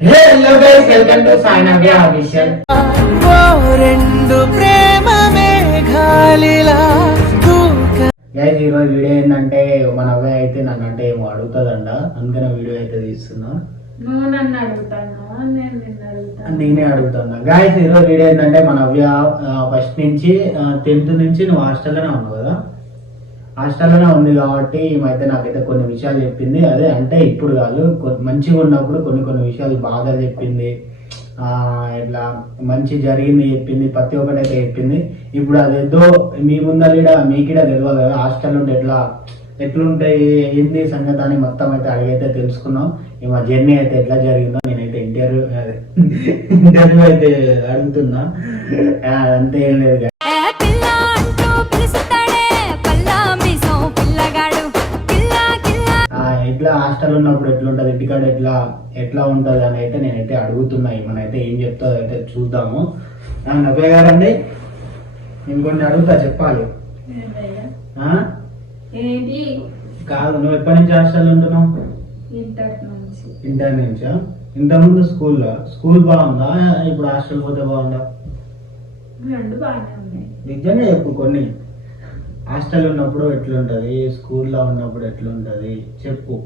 Hello guys, welcome to Sainath official. రెండు ప్రేమ మేఘాలిలా guys, ఈ రోజు వీడియో ఏంటంటే మన అబ్బాయి అయితే నన్ను అంటే ఏమో అడుగుతుందంట, అందుకనే వీడియో అయితే తీస్తున్నా. నువ్వు నన్ను అడుగుతాను, నేను నిన్ను అడుగుతాను. నేనే అడుగుతున్నా. గైస్, ఈ రోజు వీడియో ఏంటంటే మన అబ్బాయి ఫస్ట్ నుంచి 10th నుంచి నువ్వు హాస్టల్లోనే ఉన్నావు కదా. హాస్టల్లోనే ఉంది కాబట్టి ఈమైతే నాకైతే కొన్ని విషయాలు చెప్పింది. అదే అంటే ఇప్పుడు కాదు, మంచిగా ఉన్నప్పుడు కొన్ని విషయాలు బాగా చెప్పింది, ఇట్లా మంచి జరిగింది చెప్పింది, ప్రతి ఒక్కటి అయితే చెప్పింది. ఇప్పుడు అదేదో మీ ముందర మీకిడ తెలియదు కదా, హాస్టల్ ఉంటే ఎట్లుంటాయి ఏంది సంగతి అని మొత్తం అయితే అడిగైతే తెలుసుకున్నాం. మా జర్నీ అయితే ఎట్లా జరిగిందో నేనైతే ఇంటర్వ్యూ అయితే అడుగుతున్నా. అంతే ఏం లేదు. ఇట్లా హాస్టల్ ఉన్నప్పుడు ఎట్లుంటది, ఇంటికాడ ఎట్లా ఉంటది అని అయితే నేనైతే అడుగుతున్నా. మనైతే ఏం చెప్తా అయితే చూద్దాము. నవ్య గారండి, నేను కొన్ని అడుగుతా, చెప్పాలి. ఏంటి కాదు, నువ్వు ఎప్పటి నుంచి హాస్టల్ ఉంటున్నావు? ఇంటర్ నుంచా? ఇంతకుముందు స్కూల్ బాగుందా, ఇప్పుడు హాస్టల్ పోతే బాగుందా? రెండు బాగానే ఉన్నాయి. నిజంగా చెప్పు, కొన్ని హాస్టల్ ఉన్నప్పుడు ఎట్లుంటది, స్కూల్లో ఉన్నప్పుడు ఎట్లుంటది చెప్పు.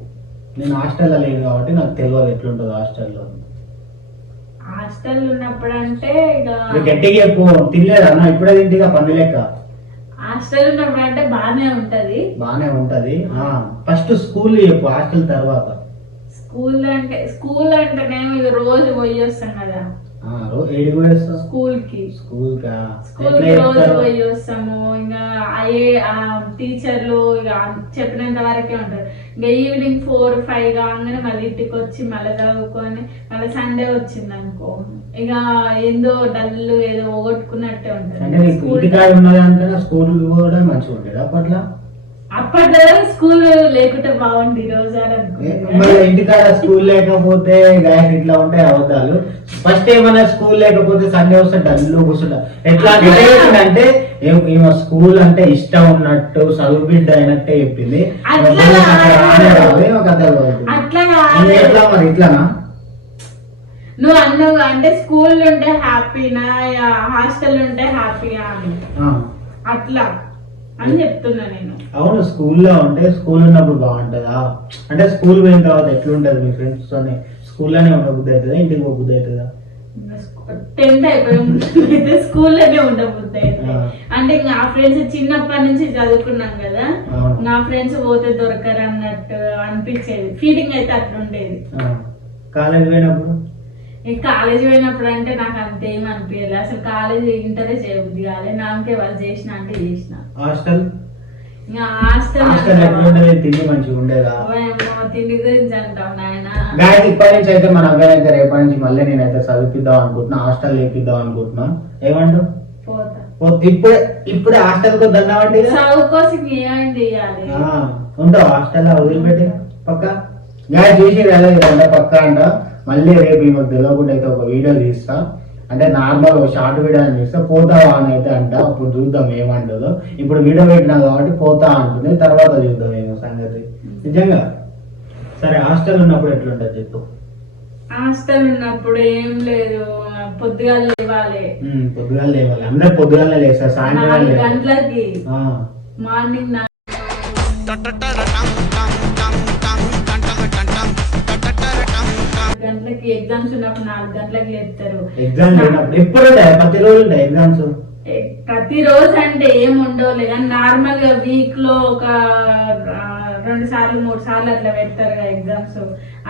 నేను హాస్టల్లో లేను కాబట్టి నాకు తెలియదు ఎట్లుంటది హాస్టల్లో. హాస్టల్ ఉన్నప్పుడు అంటే గట్టిగా చెప్పు. తినలేదా ఇప్పుడే తింటిగా పండు లెక్క. హాస్టల్ ఉన్నప్పుడు అంటే బాగానే ఉంటది. ఫస్ట్ స్కూల్ చెప్పు, హాస్టల్ తర్వాత. స్కూల్ అంటేనేమో ఇక రోజు పోయి వస్తాం కదా. స్కూల్ కి రోజు పోయి వస్తాము. ఇంకా టీచర్లు ఇక చెప్పినంత వరకే ఉంటారు. ఇంకా ఈవినింగ్ 4-5 కాగానే మళ్ళీ ఇంటికి వచ్చి మళ్ళీ చదువుకొని మళ్ళీ సండే వచ్చింది అనుకో, ఇక ఏందో డల్లు ఏదో పోగొట్టుకున్నట్టే ఉంటుంది. స్కూల్ కూడా మంచిగా ఉండేది అప్పట్లో. అప్పట్లో స్కూల్ లేకుంటే బాగుంది రోజు ఇంటికాడ స్కూల్ లేకపోతే ఇట్లా ఉంటాయి అవతాలు. ఫస్ట్ ఏమన్నా స్కూల్ లేకపోతే సండే వస్తే డల్లు కూర్చుంటా. ఎట్లా అంటే స్కూల్ అంటే ఇష్టం ఉన్నట్టు, చదువు బిడ్డ అయినట్టే చెప్పింది. ఎట్లా మరి ఇట్లానా? నువ్వు అన్నావు అంటే స్కూల్ ఉంటే హ్యాపీనా, హాస్టల్ ఉంటే హ్యాపీయా అని అట్లా అని చెప్తున్నా నేను. అవును, స్కూల్లో ఉంటే స్కూల్ ఉన్నప్పుడు బాగుంటుందా? అంటే స్కూల్ పోయిన తర్వాత ఎట్లుంటది మీ ఫ్రెండ్స్ తోనే? స్కూల్లోనే ఉండబుద్ధి అవుతుందా, ఇంటికి పోబుద్ధి అవుతుందా? 10th అయిపోయి స్కూల్లోనే ఉండబుద్ధి అవుతుంది. అంటే నా ఫ్రెండ్స్ చిన్నప్పటి నుంచి చదువుకున్నాం కదా, నా ఫ్రెండ్స్ పోతే దొరకరు అన్నట్టు అనిపించేది. ఫీలింగ్ అయితే అట్లా ఉండేది. కాలేజ్ పోయినప్పుడు అంటే నాకు అంతేం అనిపించలేదు అసలు. కాలేజ్ ఇంటరే చేయబుద్ధి కాలేదు, నాకే వాళ్ళు చేసిన అంటే చేసిన. హాస్టల్ తిండి మంచిగా ఉండేదా? తిండి గురించి అంటావు నాయన. ఇప్పటి నుంచి అయితే మన అబ్బాయి అయితే రేపటి నుంచి మళ్ళీ నేనైతే చదివిద్దాం అనుకుంటున్నా, హాస్టల్ లేపిద్దాం అనుకుంటున్నా. ఏమంటావు? ఇప్పుడే హాస్టల్ కు దండవండి. చదువు కోసం ఏమైనా చెయ్యాలి. ఉంటావు హాస్టల్ వదిలిపెట్టి పక్క చూసి వెళ్ళదు పక్క అంట. మళ్ళీ రేపు ఈమెకు తెలియకుండా అయితే ఒక వీడియో తీస్తా, అంటే నార్మల్ షార్ట్ వీడియో తీస్తా. పోతావా అని అయితే అంట, అప్పుడు చూద్దాం ఏమంటుందో. ఇప్పుడు వీడియో పెట్టినా కాబట్టి పోతా అంటుంది, తర్వాత చూద్దాం ఏమో సంగతి. నిజంగా సరే, హాస్టల్ ఉన్నప్పుడు ఎట్లుంటది చెప్పు. హాస్టల్ ఉన్నప్పుడు ఏం లేదు, పొద్దుగాల లేవాలి. అందరు పొద్దుగాల లేస్తారు, సాయంత్రం 4 గంటలకి మార్నింగ్ గంటలకి ఎగ్జామ్స్ ఉన్నప్పుడు 4 గంటలకు లేపుతారు. ఎగ్జామ్ ఎప్పుడు ఎగ్జామ్స్ ప్రతిరోజు అంటే ఏం ఉండవులే కానీ నార్మల్ గా వీక్ లో ఒక 2 సార్లు 3 సార్లు అట్లా పెడతారు కదా ఎగ్జామ్స్.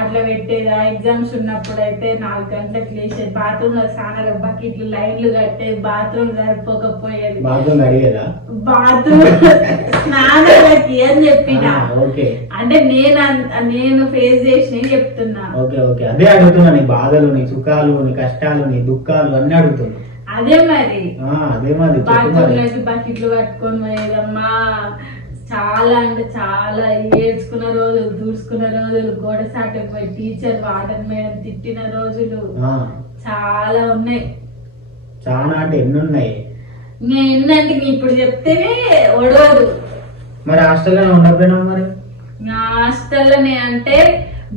అట్లా పెట్టేది. ఆ ఎగ్జామ్స్ ఉన్నప్పుడు అయితే 4 గంటలకు లేచేది. బాత్రూమ్ లో స్నానాలు బకెట్లు లైన్లు కట్టేది. బాత్రూమ్ సరిపోకపోయేది. బాత్రూమ్ స్నానాలకి అని చెప్పినా అంటే నేను ఫేస్ చేసిన చెప్తున్నా. అదే అడుగుతున్నా, నీ బాధలు, నీ సుఖాలు, నీ కష్టాలు, నీ దుఃఖాలు అన్ని అడుగుతున్నా. అదే మరి బాత్రూమ్ లోకి బకెట్లు పట్టుకొని పోయేదమ్మా. చాలా అంటే చాలా ఏడ్చుకున్న రోజులు, దూసుకున్న రోజులు, గోడ సాటకు పోయి టీచర్ వాటర్ మేడం తిట్టిన రోజులు చాలా ఉన్నాయి. చాలా అంటే ఎన్ని ఉన్నాయి? ఎన్నంటే ఇప్పుడు చెప్తేనే ఒడవదు. మరి హాస్టల్లో ఉండకపోయినా? మరి హాస్టల్లోనే అంటే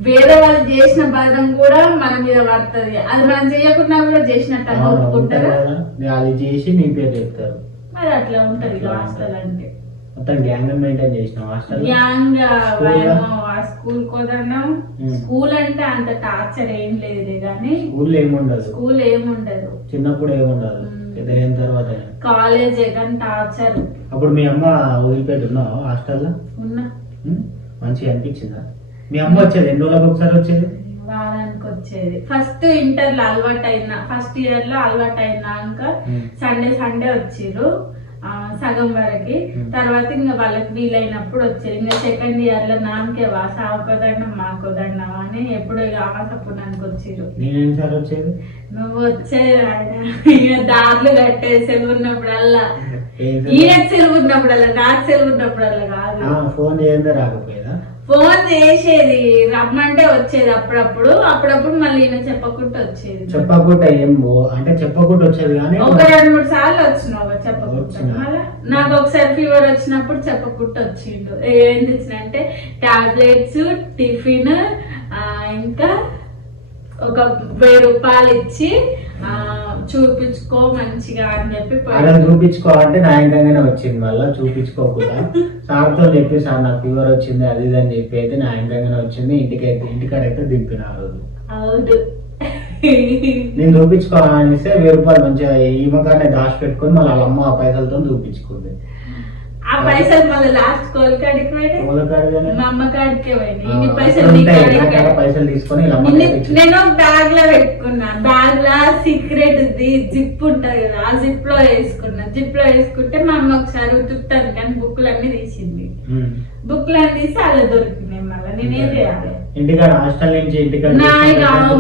వేరే వాళ్ళు చేసిన బాధం కూడా మన మీద పడుతుంది. అది మనం చేయకుండా కూడా చేసినట్టు అనుకుంటారా? అది చేసి నీ పేరు చెప్తారు. మరి అట్లా ఉంటది హాస్టల్ అంటే. మొత్తం గ్యాంగ్ మెయింటైన్ చేసినాం హాస్టల్. గ్యాంగ్ స్కూల్ కోదన్నాం. స్కూల్ అంటే అంత టార్చర్ ఏం లేదు కానీ స్కూల్ ఏముండదు. చిన్నప్పుడు ఏముండదు, పెద్దయిన తర్వాత కాలేజ్ కానీ టార్చర్. అప్పుడు మీ అమ్మ వదిలిపెట్టి ఉన్నావా హాస్టల్లో? ఉన్నా. మంచిగా అనిపించిందా? మీ అమ్మ వచ్చేది ఎన్ని రోజులకు ఒకసారి వచ్చేది? వారానికి వచ్చేది. ఫస్ట్ ఇంటర్ లో అలవాటు అయినా, ఫస్ట్ ఇయర్ లో అలవాటు అయినాక సండే వచ్చిర్రు సగం వరకు. తర్వాత ఇంకా వాళ్ళకి వీలైనప్పుడు వచ్చేది. ఇంకా సెకండ్ ఇయర్ లో నాకే సావుకోదండం మాకోదండం అని ఎప్పుడు ఆసపుడానికి వచ్చిర్రు. వచ్చేది నువ్వు వచ్చేది దారులు కట్టే సెలవు ఉన్నప్పుడల్లా, ఈయనకు సెలవు ఉన్నప్పుడల్లా, నాకు సెలవు ఉన్నప్పుడల్లా కాదు. ఫోన్ చేయందే రాకపోయేదా? ఫోన్ చేసేది, రమ్మంటే వచ్చేది అప్పుడప్పుడు. మళ్ళీ ఈయన చెప్పకుండా వచ్చేది. చెప్పకుండా అంటే చెప్పకుండా వచ్చేది కానీ ఒక 2-3 సార్లు వచ్చినావు చెప్పకుండా. నాకు ఒకసారి ఫీవర్ వచ్చినప్పుడు చెప్పకుండా వచ్చిండు. ఏం తెచ్చినంటే టాబ్లెట్స్, టిఫిన్, ఇంకా ఒక 1000 రూపాయలు ఇచ్చి చూపించుకో మంచిగా అని చెప్పి చూపించుకో అంటే న్యాయంగానే వచ్చింది. మళ్ళీ చూపించుకోకుండా సార్తో చెప్పి సార్ నాకు ఫీవర్ వచ్చింది అది ఇది అని చెప్పి అయితే న్యాయంగానే వచ్చింది. ఇంటికాడైతే దింపిన ఆ రోజు. అవును. నేను చూపించుకోవాలనిస్తే 1000 రూపాయలు మంచిగా ఈమెకానే దాచి పెట్టుకుని మళ్ళీ వాళ్ళ అమ్మ ఆ పైసలతో చూపించుకుంది. ఆ పైసలు మళ్ళీ లాస్ట్ కోలికాడికి పోయినాయి, మా అమ్మ కాడికే పోయినాయి. ఇన్ని పైసలు పైసలు తీసుకొని నేను బ్యాగ్ లో పెట్టుకున్నా. బ్యాగ్ లో సీక్రెట్ జిప్ ఉంటది కదా, ఆ జిప్ లో వేసుకున్నా. జిప్ లో వేసుకుంటే మా అమ్మ ఒకసారి ఉతుకుతాను కానీ బుక్కులన్నీ తీసింది. బుక్కులన్నీ తీసి అలా దొరికినాయి. మళ్ళీ నేనేం చేయాలి? ఇంటికాడ హాస్టల్ నుంచి ఇంటికాడ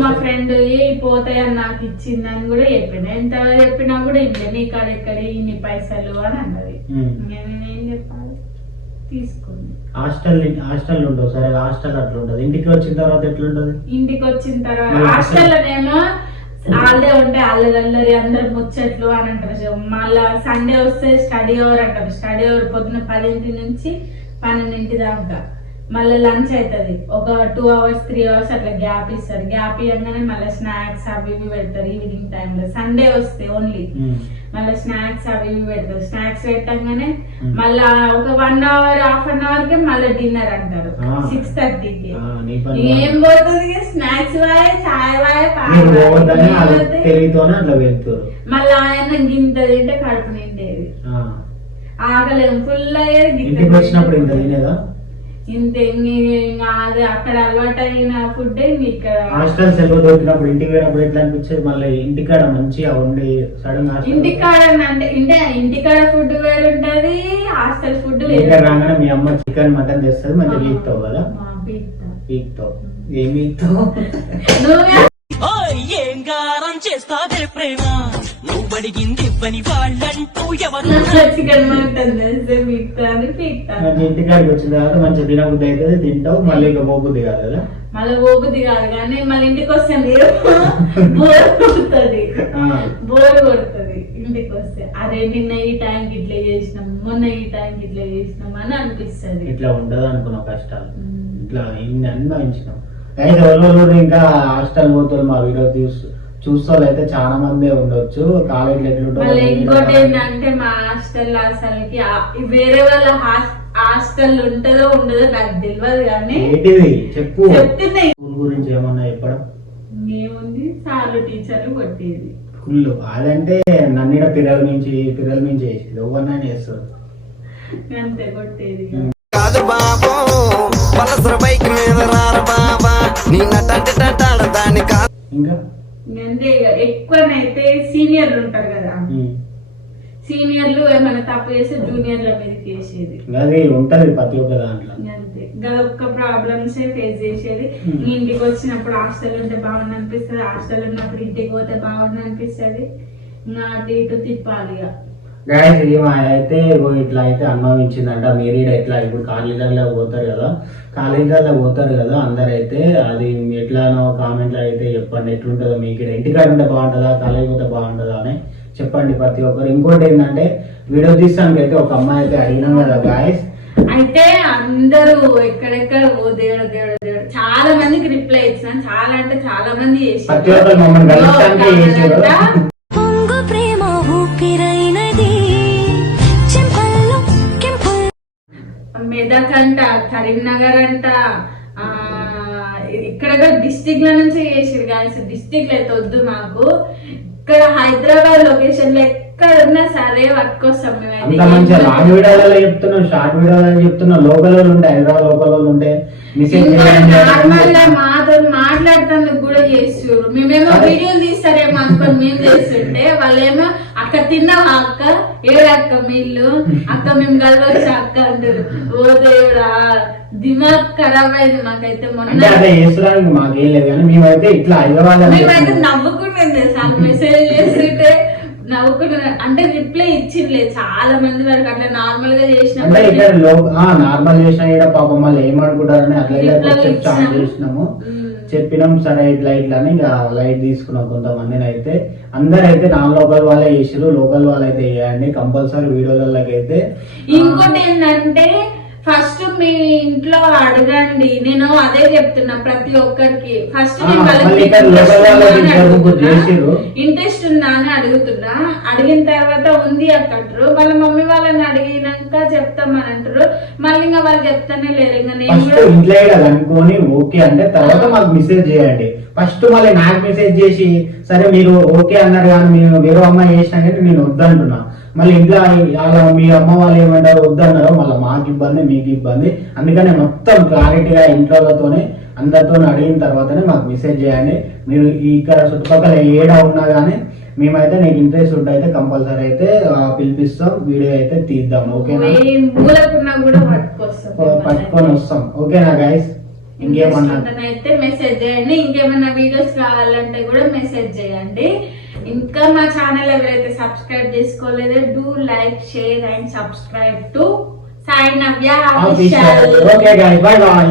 మా ఫ్రెండ్ ఏ పోతాయని నాకు ఇచ్చిందని కూడా చెప్పిన. ఎంత చెప్పినా కూడా ఇంట్లో నీ కాడ ఎక్కడ ఇన్ని పైసలు అని అన్నది. నేనేం చెప్పాలి? తీసుకుంది. హాస్టల్ ఉండవు సరే, హాస్టల్ అట్లా ఉండదు. ఇంటికి వచ్చిన తర్వాత ఎట్లుంటది? ఇంటికి వచ్చిన తర్వాత హాస్టల్లోనేమో వాళ్ళే ఉంటే అల్లరి అందరు ముచ్చట్లు అని అంటారు. మళ్ళా సండే వస్తే స్టడీ అవర్ అంటారు. స్టడీ అవర్ పొద్దున 10 నుంచి 12 దాకా. మళ్ళీ లంచ్ అవుతుంది. ఒక 2 hours 3 hours అట్లా గ్యాప్ ఇస్తారు. గ్యాప్ ఇవ్వగానే మళ్ళీ స్నాక్స్ అవి ఇవి పెడతారు ఈవినింగ్ టైంలో. సండే వస్తే ఓన్లీ మళ్ళీ స్నాక్స్ అవి ఇవి పెడతారు. స్నాక్స్ పెట్టంగానే మళ్ళా ఒక 1 hour 1/2 hour కి మళ్ళీ డిన్నర్ అంటారు 6:30కి. ఏం పోతుంది? స్నాక్స్ వాయే, చాయ్ వాయే, మళ్ళీ ఆయన గింత తింటే కడుపు నిండేది. ఆకలి ఫుల్ అయ్యేది. ఇంతే. అది అక్కడ అలవాటు అయిన ఫుడ్ ఇక్కడ హాస్టల్ సెలవు దొరికినప్పుడు ఇంటికి పోయినప్పుడు ఎట్లా అనిపించేది? మళ్ళీ ఇంటికాడ మంచిగా ఉండి సడన్ ఇంటికాడ అంటే ఇంటికాడ ఫుడ్ వేరు ఉంటది, హాస్టల్ ఫుడ్ రాగానే మీ అమ్మ చికెన్ మటన్ తెస్తుంది మంచిగా పీక్తావు కదా? పీక్తావు. ఏం పీక్తావు? ఏం గారం చేస్తావే ప్రేమ, నువ్వు అడిగింది ఇవ్వని వాళ్ళంటూ ఎవరు? చికెన్ మటన్ తెస్తే పీక్తాను పీక్తాను. ఇంటికాడికి వచ్చిన తర్వాత మంచిగా తినబుద్ధి అవుతుంది, తింటావు. మళ్ళీ ఇక పోబుద్ది కాదు కదా? మళ్ళీ పోబుద్ది కాదు కానీ మళ్ళీ ఇంటికి వస్తే బోర్ కొడుతుంది. బోర్ కొడుతుంది ఇంటికి వస్తే. అరే నిన్న ఈ టైంకి ఇట్లా చేసినాం, మొన్న ఈ టైంకి ఇట్లా చేసినాం అని అనిపిస్తుంది. ఇట్లా ఉండదు అనుకున్న కష్టాలు ఇట్లా ఇన్ని అనుభవించినాం. అయితే ఎవరు ఇంకా హాస్టల్ పోతారు మా వీడియో చూస్తారు అయితే చాలా మంది ఉండొచ్చు. కాలేజీలో ఎట్లుంటారు? ఇంకోటి ఏంటంటే మా హాస్టల్ అసలుకి వేరే వాళ్ళ హాస్టల్ ఉంటుందో ఉండదో నాకు తెలియదు కానీ చెప్పు. చెప్తున్నాయి స్కూల్ గురించి ఏమన్నా చెప్పడం. ఏముంది, సార్లు టీచర్లు కొట్టేది ఫుల్. అదంటే నన్ను పిల్లల నుంచి వేసేది ఎవరినైనా చేస్తారు అంతే, కొట్టేది. కాదు బాబు బైక్ మీద రారు బాబా నీ దాని కాదు. ఇంకా అంతే. ఎక్కువనైతే సీనియర్లు ఉంటారు కదా, సీనియర్లు ఏమైనా తప్పు చేస్తే జూనియర్ల మీదకి వేసేది. అది ఉంటది ప్రతి ఒక్క దాంట్లో. అంతే, ఒక్క ప్రాబ్లమ్స్ ఫేస్ చేసేది. ఇంటికి వచ్చినప్పుడు హాస్టల్ ఉంటే బాగుంది అనిపిస్తుంది, హాస్టల్ ఉన్నప్పుడు ఇంటికి పోతే బాగుంది అనిపిస్తుంది. ఇంకా అటు ఇటు తిప్పాలి. గైస్ అయితే ఇట్లా అయితే అనుభవించిందంట. మీరు ఇట్లా ఇప్పుడు కాలేజీలలో పోతారు కదా అందరైతే, అది ఎట్లానో కామెంట్లో అయితే చెప్పండి ఎట్లుంటుందో మీకు. ఇంటికాడ ఉంటే బాగుంటుందా, కాలేజీ పోతే బాగుంటుందా అని చెప్పండి ప్రతి ఒక్కరు. ఇంకోటి ఏంటంటే వీడియో తీస్తానికి అయితే ఒక అమ్మాయి అయితే అడిగినాం కదా గాయస్. అయితే అందరూ ఎక్కడెక్కడ ఓ దేవుడు దేవుడు దేవుడు చాలా చాలా మందికి రిప్లై ఇచ్చిన, చాలా అంటే చాలా మంది ప్రతి ఒక్కరు మమ్మల్ని కలుస్తానికే చేసారు. పొంగు ప్రేమ ఊపిరైనది చెంపల్లో కెంపుల్ మెదక్ అంట, కరీంనగర్ అంట, ఇక్కడ డిస్టిక్ ల నుంచి చేసిరు గాయస్. డిస్టిక్ అయితే వద్దు మాకు, ఇక్కడ హైదరాబాద్ లొకేషన్ లో ఎక్కడున్నా సరే పట్టుకొస్తాం అంత మంచిగా లాంగ్ వీడియోలలో చెప్తున్నాం, షార్ట్ వీడియోలలో చెప్తున్నాం. లోకల్ వాళ్ళు ఉంటే, హైదరాబాద్ లోకల్ వాళ్ళు ఉంటే మెసేజ్ నార్మల్ గా మాతో మాట్లాడుతందుకు కూడా చేస్తారు. మేమేమో వీడియోలు తీస్తారేమో అనుకొని మేము చేస్తుంటే వాళ్ళేమో అక్క తిన్నావా అక్క, ఏడక్క మీళ్ళు అక్క, మేము కలవచ్చు అక్క అంటారు. ఓ దేవుడా, దిమాగ్ ఖరాబ్ అయింది మాకైతే. మొన్న చేస్తున్నానికి మాకేం లేదు కానీ మేమైతే ఇట్లా హైదరాబాద్ మేమైతే నవ్వుకుంటుంది సార్, మెసేజ్ చేస్తుంటే నవ్వుకుంటున్నా. అంటే రిప్లై ఇచ్చిండ్లే చాలా మంది వరకు, అట్లా నార్మల్ గా చేసిన నార్మల్ చేసిన ఇక్కడ పాపం మళ్ళీ ఏమనుకుంటారని అట్లా చాలా చేసినాము. చెప్పినాం సరే ఇట్లా ఇట్లా అని ఇంకా లైట్ తీసుకున్నాం కొంతమందిని అయితే. అందరైతే నాన్ లోకల్ వాళ్ళే చేసారు, లోకల్ వాళ్ళు అయితే చేయండి కంపల్సరీ వీడియోలకి అయితే. ఇంకోటి ఏంటంటే ఫస్ట్ మీ ఇంట్లో అడగండి, నేను అదే చెప్తున్నా ప్రతి ఒక్కరికి. ఫస్ట్ ఇంట్రెస్ట్ ఉందా అని అడుగుతున్నా, అడిగిన తర్వాత ఉంది అంటారు. వాళ్ళ మమ్మీ వాళ్ళని అడిగినాక చెప్తామని అంటారు. మళ్ళీ ఇంకా వాళ్ళు చెప్తానే లేరు. ఇంకా నేను ఇంట్లో అనుకోని ఓకే అంటే తర్వాత మాకు మెసేజ్ చేయండి. ఫస్ట్ మళ్ళీ నాకు మెసేజ్ చేసి సరే మీరు ఓకే అన్నారు కానీ మేము వేరే అమ్మాయి చేసినా కానీ నేను వద్దంటున్నా. మళ్ళీ ఇంట్లో మీ అమ్మ వాళ్ళు ఏమంటారు వద్దన్నారో మళ్ళీ మాకు ఇబ్బంది మీకు ఇబ్బంది. అందుకనే మొత్తం క్లారిటీగా ఇంట్లోతోనే అందరితో అడిగిన తర్వాతనే మాకు మెసేజ్ చేయండి. మీరు ఇక్కడ చుట్టుపక్కల ఏడ ఉన్నా కానీ మేమైతే నీకు ఇంట్రెస్ట్ ఉంటే కంపల్సరీ అయితే పిలిపిస్తాం, వీడియో అయితే తీద్దాం. ఓకేనా, పట్టుకొని వస్తాం. ఓకేనా గైస్, ఇంకేమన్నా అయితే మెసేజ్ చేయండి. ఇంకేమన్నా వీడియోస్ కావాలంటే కూడా మెసేజ్ చేయండి. ఇంకా మా ఛానల్ ఎవరైతే సబ్స్క్రైబ్ చేసుకోలేదో do like, share and subscribe to Sai Navya. Okay guys, bye by.